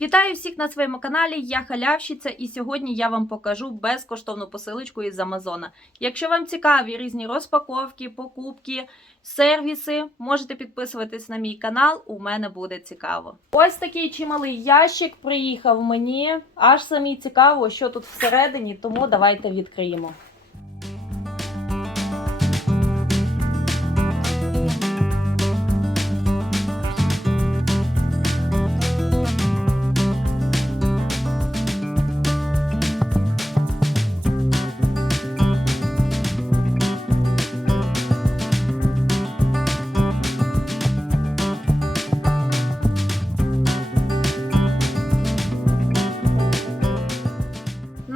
Вітаю всіх на своєму каналі. Я халявщиця, і сьогодні я вам покажу безкоштовну посилочку із Амазона. Якщо вам цікаві різні розпаковки, покупки, сервіси, можете підписуватись на мій канал. У мене буде цікаво. Ось такий чималий ящик приїхав мені. Аж самі цікаво, що тут всередині, тому давайте відкриємо.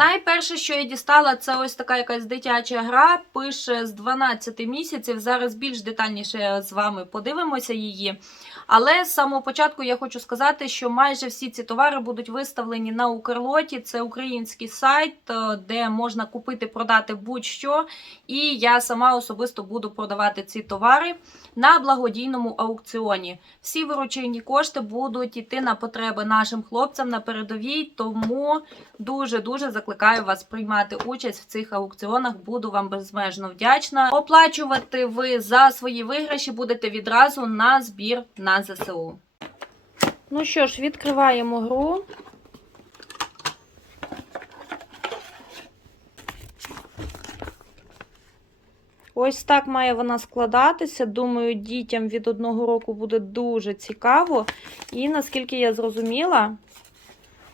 Найперше, що я дістала, це ось така якась дитяча гра. Пише з 12 місяців. Зараз більш детальніше з вами подивимося її. Але з самого початку я хочу сказати, що майже всі ці товари будуть виставлені на Укрлоті. Це український сайт, е, де можна купити, продати будь-що. І я сама особисто буду продавати ці товари на благодійному аукціоні. Всі виручені кошти будуть йти на потреби нашим хлопцям на передовій, тому дуже-дуже закликаю вас приймати участь в цих аукціонах. Буду вам безмежно вдячна. Оплачувати ви за свої виграші будете відразу на збір на ЗСУ. Ну що ж, відкриваємо гру. Ось так має вона складатися. Думаю, дітям від одного року буде дуже цікаво. І наскільки я зрозуміла,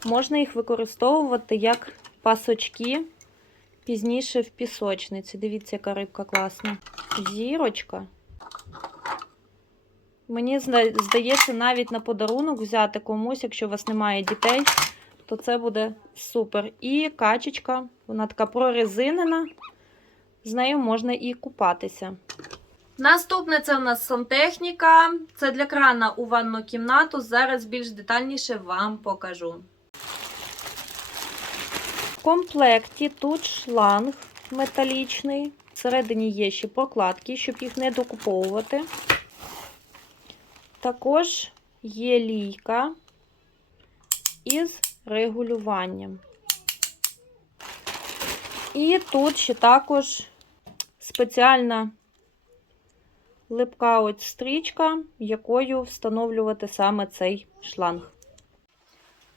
можна їх використовувати як пасочки пізніше в пісочниці. Дивіться, яка рибка класна. Зірочка. Мені здається, навіть на подарунок взяти комусь, якщо у вас немає дітей, то це буде супер. І качечка, вона така прорезинена, з нею можна і купатися. Наступне це в нас сантехніка. Це для крана у ванну кімнату. Зараз більш детальніше вам покажу. В комплекті тут шланг металічний. Всередині є ще прокладки, щоб їх не докуповувати. Також є лійка із регулюванням. І тут ще також спеціальна липка ось стрічка, якою встановлювати саме цей шланг.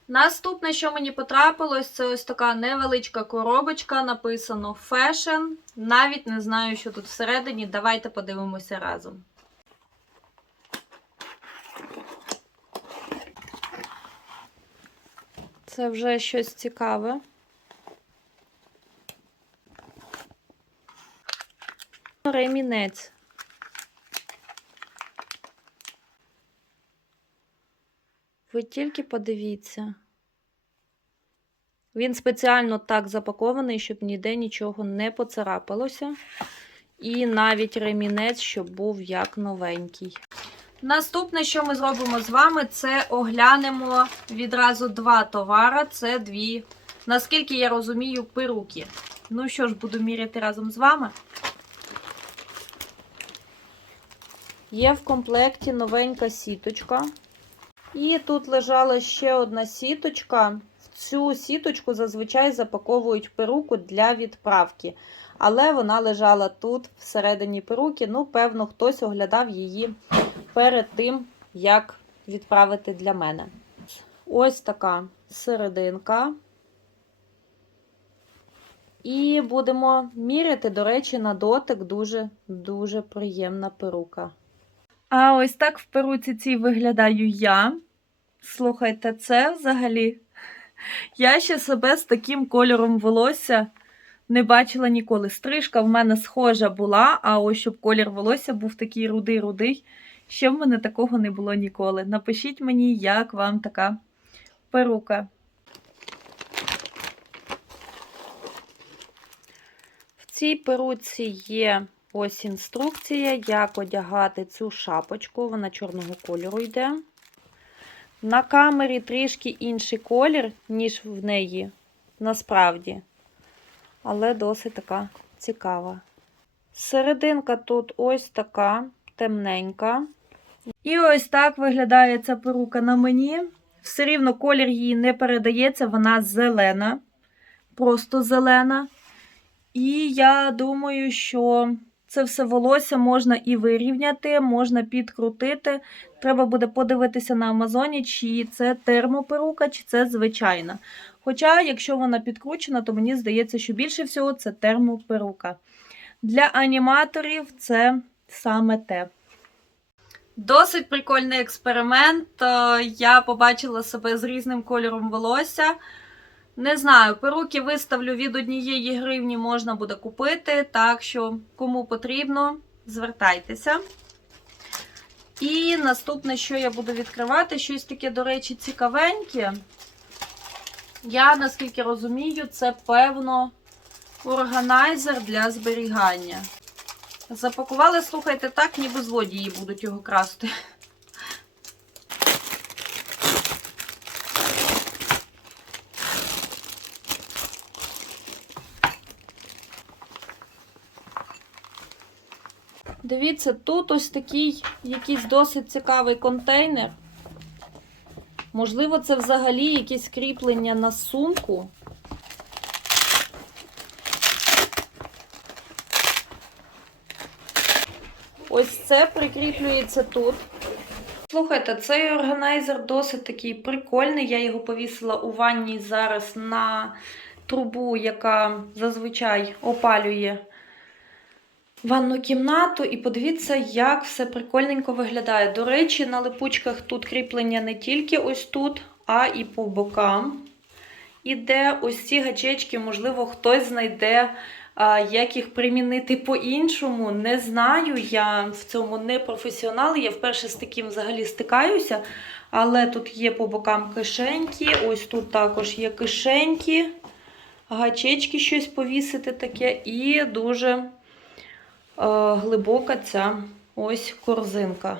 Наступне, що мені потрапилось, це ось така невеличка коробочка, написано Fashion. Навіть не знаю, що тут всередині. Давайте подивимося разом. Це вже щось цікаве. Ремінець. Ви тільки подивіться. Він спеціально так запакований, щоб ніде нічого не поцарапалося. І навіть ремінець, щоб був як новенький. Наступне, що ми зробимо з вами, це оглянемо відразу два товари. Це дві, наскільки я розумію, перуки. Ну що ж, буду міряти разом з вами. Є в комплекті новенька сіточка. І тут лежала ще одна сіточка. В цю сіточку зазвичай запаковують перуку для відправки. Але вона лежала тут, всередині перуки. Ну, певно, хтось оглядав її перед тим, як відправити для мене. Ось така серединка. І будемо міряти, до речі, на дотик дуже-дуже приємна перука. А ось так в перуці цій виглядаю я. Слухайте, це взагалі. Я ще себе з таким кольором волосся не бачила ніколи. Стрижка в мене схожа була, а ось щоб колір волосся був такий рудий-рудий. Ще в мене такого не було ніколи. Напишіть мені, як вам така перука. В цій перуці є ось інструкція, як одягати цю шапочку. Вона чорного кольору йде. На камері трішки інший колір, ніж в неї насправді. Але досить така цікава. Серединка тут ось така темненька. І ось так виглядає ця перука на мені. Все рівно колір її не передається, вона зелена, просто зелена. І я думаю, що це все волосся можна і вирівняти, можна підкрутити. Треба буде подивитися на Амазоні, чи це термоперука, чи це звичайна. Хоча, якщо вона підкручена, то мені здається, що більше всього це термоперука. Для аніматорів це саме те. Досить прикольний експеримент. Е, Я побачила себе з різним кольором волосся. Не знаю, перуки виставлю від однієї гривні можна буде купити. Так що, кому потрібно, звертайтеся. І наступне, що я буду відкривати, щось таке, до речі, цікавеньке. Я, наскільки розумію, це певно органайзер для зберігання. Запакували, слухайте, так, ніби злодії будуть його красти. Дивіться, тут ось такий якийсь досить цікавий контейнер. Можливо, це взагалі якесь кріплення на сумку. Ось це прикріплюється тут. Слухайте, цей органайзер досить такий прикольний. Я його повісила у ванні зараз на трубу, яка зазвичай опалює ванну кімнату. І подивіться, як все прикольненько виглядає. До речі, на липучках тут кріплення не тільки ось тут, а і по бокам. І де ось ці гачечки, можливо, хтось знайде. Як їх примінити по-іншому, не знаю. Я в цьому не професіонал, я вперше з таким взагалі стикаюся. Але тут є по бокам кишеньки, ось тут також є кишеньки, гачечки щось повісити таке, і дуже е, глибока ця ось корзинка.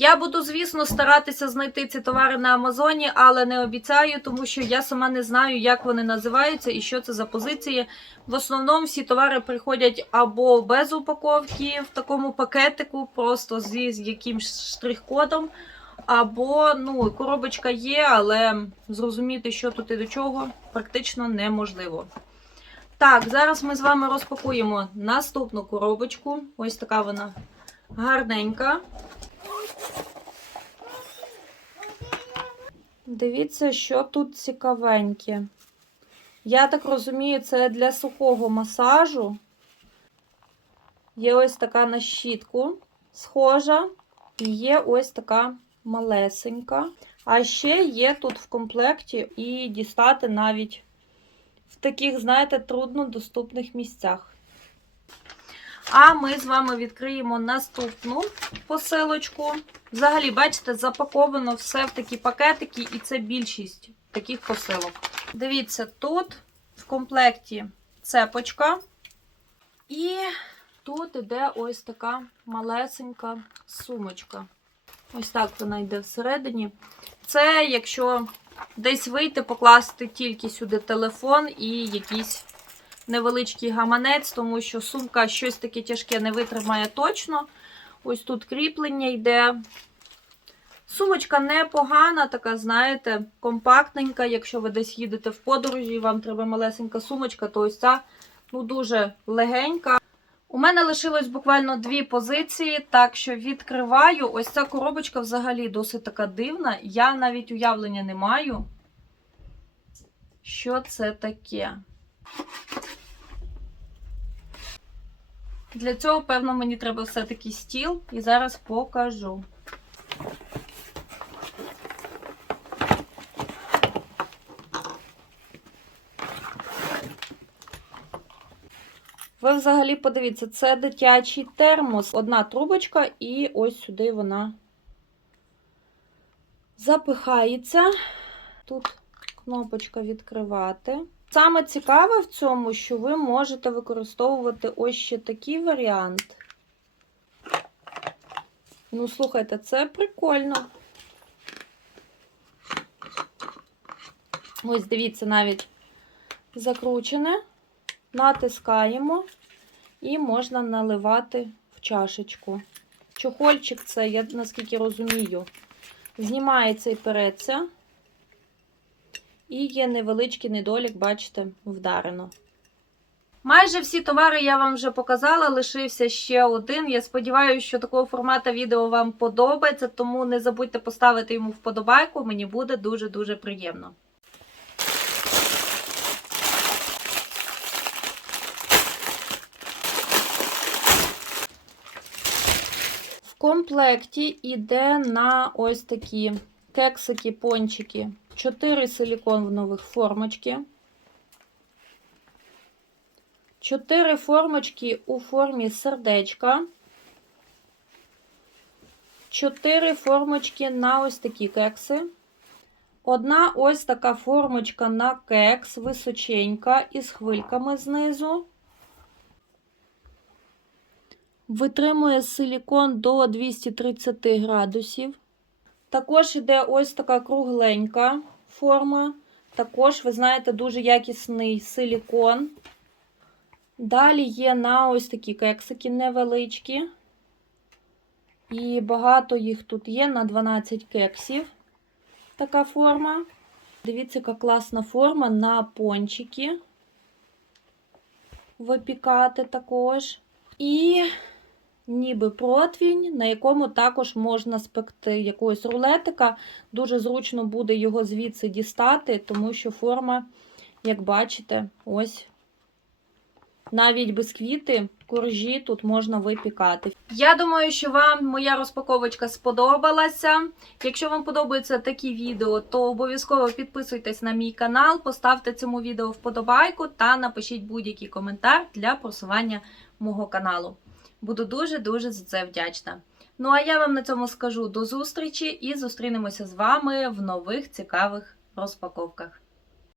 Я буду, звісно, старатися знайти ці товари на Амазоні, але не обіцяю, тому що я сама не знаю, як вони називаються і що це за позиції. В основному всі товари приходять або без упаковки в такому пакетику, просто з якимсь штрих-кодом, або ну, коробочка є, але зрозуміти, що тут і до чого, практично неможливо. Так, зараз ми з вами розпакуємо наступну коробочку. Ось така вона гарненька. Дивіться, що тут цікавеньке. Я так розумію, це для сухого масажу. Є ось така на щітку схожа, і є ось така малесенька. А ще є тут в комплекті і дістати навіть в таких, знаєте, труднодоступних місцях. А ми з вами відкриємо наступну посилочку. Взагалі, бачите, запаковано все в такі пакетики, і це більшість таких посилок. Дивіться, тут в комплекті цепочка. І тут іде ось така малесенька сумочка. Ось так вона йде всередині. Це, якщо десь вийти, покласти тільки сюди телефон і якийсь невеличкий гаманець, тому що сумка щось таке тяжке не витримає точно. Ось тут кріплення йде. Сумочка непогана, така, знаєте, компактненька. Якщо ви десь їдете в подорожі і вам треба малесенька сумочка, то ось ця ну, дуже легенька. У мене лишилось буквально дві позиції, так що відкриваю. Ось ця коробочка взагалі досить така дивна. Я навіть уявлення не маю, що це таке. Для цього, певно, мені треба все-таки стіл, і зараз покажу. Ви взагалі подивіться, це дитячий термос. Одна трубочка, і ось сюди вона запихається. Тут кнопочка відкривати. Саме цікаве в цьому, що ви можете використовувати ось ще такий варіант. Ну, слухайте, це прикольно. Ось, дивіться, навіть закручене. Натискаємо і можна наливати в чашечку. Чохольчик це, я наскільки розумію, Знімається і переться. І є невеличкий недолік, бачите, вдарено. Майже всі товари я вам вже показала, лишився ще один. Я сподіваюся, що такого формату відео вам подобається, тому не забудьте поставити йому вподобайку, мені буде дуже-дуже приємно. В комплекті йде на ось такі кексики, пончики. 4 силіконових формочки. 4 формочки у формі сердечка. 4 формочки на ось такі кекси. Одна ось така формочка на кекс, височенька, із хвильками знизу. Витримує силікон до 230 градусів. Також іде ось така кругленька форма. Також, ви знаєте, дуже якісний силікон. Далі є на ось такі кексики невеличкі. І багато їх тут є на 12 кексів. Така форма. Дивіться, яка класна форма на пончики. Випікати також. І ніби противінь, на якому також можна спекти якогось рулетика. Дуже зручно буде його звідси дістати, тому що форма, як бачите, ось навіть бісквіти, коржі тут можна випікати. Я думаю, що вам моя розпаковочка сподобалася. Якщо вам подобаються такі відео, то обов'язково підписуйтесь на мій канал, поставте цьому відео вподобайку та напишіть будь-який коментар для просування мого каналу. Буду дуже-дуже за це вдячна. Ну а я вам на цьому скажу до зустрічі і зустрінемося з вами в нових цікавих розпаковках.